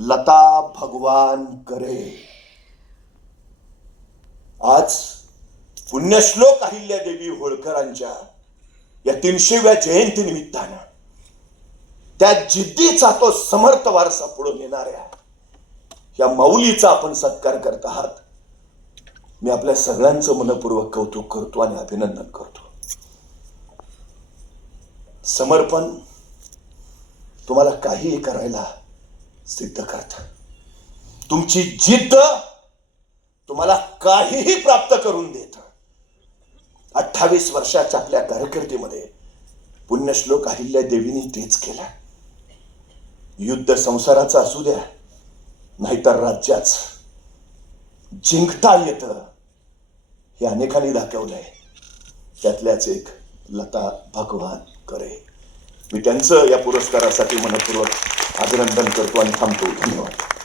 लता भगवान करे. आज पुण्यश्लोक अहिल्यादेवी होळकरांच्या या 300व्या जयंती निमित्तानं त्या जिद्दीचा तो समर्थ वारसा पुढे नेणाऱ्या या माऊलीचा आपण सत्कार करत आहात. मी आपल्या सगळ्यांचं मनपूर्वक कौतुक करतो आणि अभिनंदन करतो. समर्पण तुम्हाला काहीही करायला सिद्ध करतं. तुमची जिद्द तुम्हाला काहीही प्राप्त करून देतं. 28 वर्षाच्या आपल्या कारकिर्दीमध्ये पुण्यश्लोक अहिल्यादेवींनी तेच केलं. युद्ध संसाराचं असू द्या नाहीतर राज्याच जिंकता येतं हे अनेकांनी दाखवलंय. त्यातल्याच एक लता भगवान करे. मी त्यांचं या पुरस्कारासाठी मनपूर्वक अभिनंदन करतो आणि थांबतो. धन्यवाद.